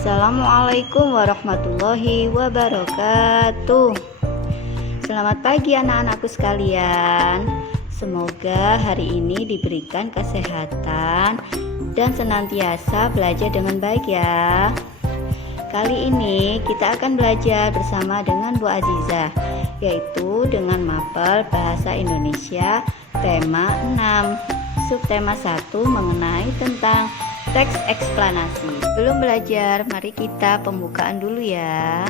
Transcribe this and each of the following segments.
Assalamualaikum warahmatullahi wabarakatuh. Selamat pagi anak-anakku sekalian. Semoga hari ini diberikan kesehatan dan senantiasa belajar dengan baik ya. Kali ini kita akan belajar bersama dengan Bu Azizah, yaitu dengan mapel Bahasa Indonesia tema 6, subtema 1 mengenai tentang teks eksplanasi. Belum belajar, mari kita pembukaan dulu ya.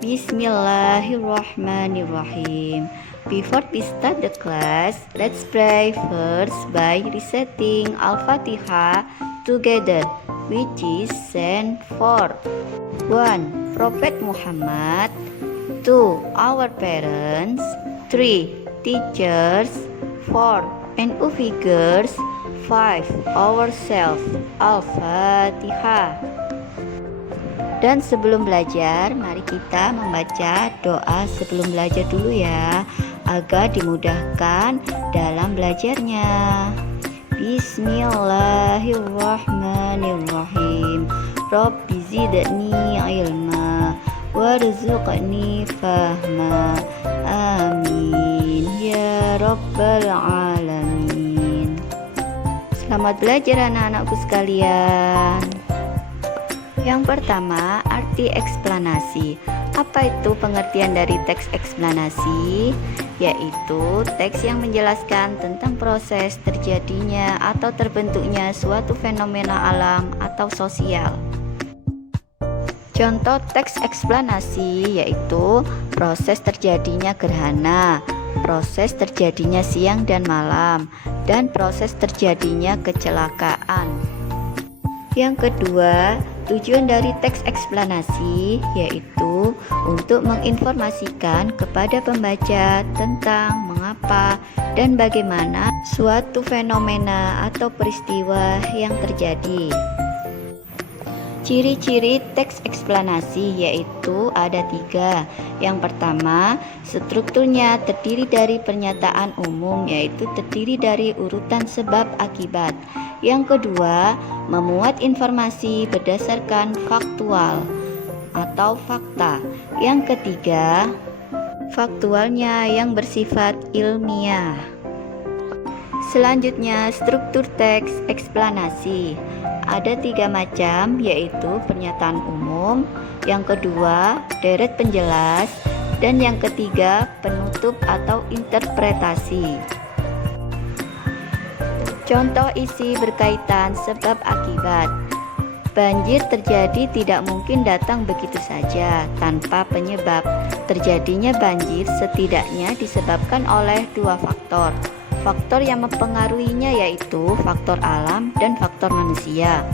Bismillahirrahmanirrahim. Before we start the class, let's pray first by reciting Al-Fatihah together, which is sent for 1. Prophet Muhammad, 2. Our parents, 3. Teachers, 4. NU figures, 5. Ourselves. Al-Fatihah. Dan sebelum belajar, mari kita membaca doa sebelum belajar dulu ya, agar dimudahkan dalam belajarnya. Bismillahirrahmanirrahim. Rabbi zidni ilma warzuqni fahma. Amin ya rabbal alamin. Selamat belajar anak-anakku sekalian. Yang pertama, arti eksplanasi. Apa itu pengertian dari teks eksplanasi? Yaitu teks yang menjelaskan tentang proses terjadinya atau terbentuknya suatu fenomena alam atau sosial. Contoh teks eksplanasi yaitu proses terjadinya gerhana, proses terjadinya siang dan malam, dan proses terjadinya kecelakaan. Yang kedua, tujuan dari teks eksplanasi yaitu untuk menginformasikan kepada pembaca tentang mengapa dan bagaimana suatu fenomena atau peristiwa yang terjadi. Ciri-ciri teks eksplanasi yaitu ada 3. Yang pertama, strukturnya terdiri dari pernyataan umum, yaitu terdiri dari urutan sebab akibat. Yang kedua, memuat informasi berdasarkan faktual atau fakta. Yang ketiga, faktualnya yang bersifat ilmiah. Selanjutnya, struktur teks eksplanasi. Ada 3 macam, yaitu pernyataan umum, yang kedua deret penjelas, dan yang ketiga penutup atau interpretasi. Contoh isi berkaitan sebab akibat. Banjir terjadi tidak mungkin datang begitu saja tanpa penyebab. Terjadinya banjir setidaknya disebabkan oleh 2 faktor. Faktor yang mempengaruhinya yaitu faktor alam dan faktor manusia.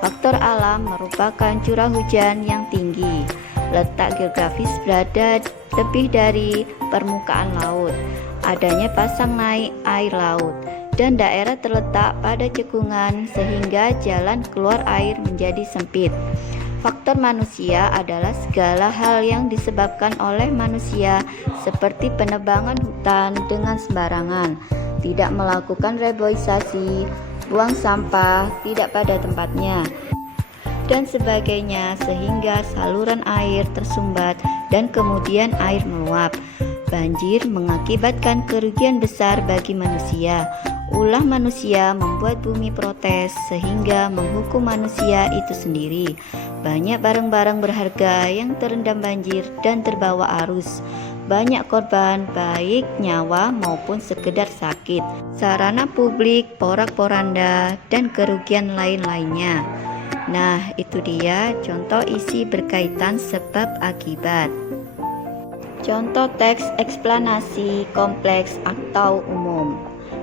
Faktor alam merupakan curah hujan yang tinggi, letak geografis berada lebih dari permukaan laut, adanya pasang naik air laut, dan daerah terletak pada cekungan sehingga jalan keluar air menjadi sempit. Faktor manusia adalah segala hal yang disebabkan oleh manusia, seperti penebangan hutan dengan sembarangan, tidak melakukan reboisasi, buang sampah tidak pada tempatnya, dan sebagainya, sehingga saluran air tersumbat dan kemudian air meluap. Banjir mengakibatkan kerugian besar bagi manusia. Ulah manusia membuat bumi protes sehingga menghukum manusia itu sendiri. Banyak barang-barang berharga yang terendam banjir dan terbawa arus. Banyak korban, baik nyawa maupun sekedar sakit, sarana publik, porak-poranda, dan kerugian lain-lainnya. Nah, itu dia contoh isi berkaitan sebab akibat. Contoh teks eksplanasi kompleks atau umum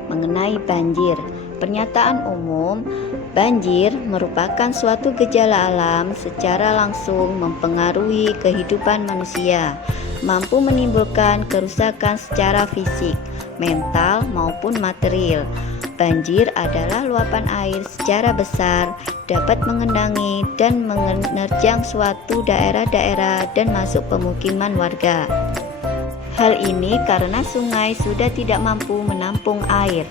mengenai banjir. Pernyataan umum, banjir merupakan suatu gejala alam secara langsung mempengaruhi kehidupan manusia, mampu menimbulkan kerusakan secara fisik, mental maupun material. Banjir adalah luapan air secara besar, dapat mengendangi dan menerjang suatu daerah-daerah dan masuk pemukiman warga. Hal ini karena sungai sudah tidak mampu menampung air.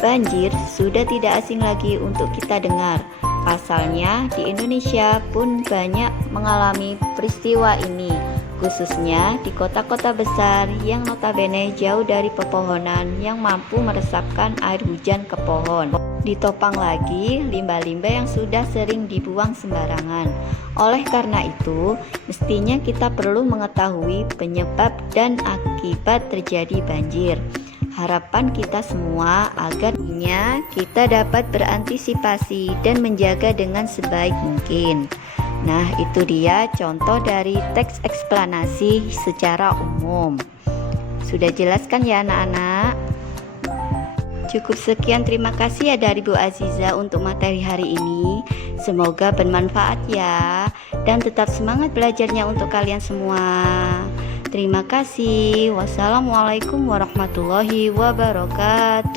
Banjir sudah tidak asing lagi untuk kita dengar. Pasalnya, di Indonesia pun banyak mengalami peristiwa ini, khususnya di kota-kota besar yang notabene jauh dari pepohonan yang mampu meresapkan air hujan ke pohon. Ditopang lagi limbah-limbah yang sudah sering dibuang sembarangan. Oleh karena itu, mestinya kita perlu mengetahui penyebab dan akibat terjadi banjir. Harapan kita semua agar kita dapat berantisipasi dan menjaga dengan sebaik mungkin. Nah, itu dia contoh dari teks eksplanasi secara umum. Sudah jelas kan ya anak-anak? Cukup sekian, terima kasih ya dari Bu Aziza untuk materi hari ini. Semoga bermanfaat ya, dan tetap semangat belajarnya untuk kalian semua. Terima kasih. Wassalamualaikum warahmatullahi wabarakatuh.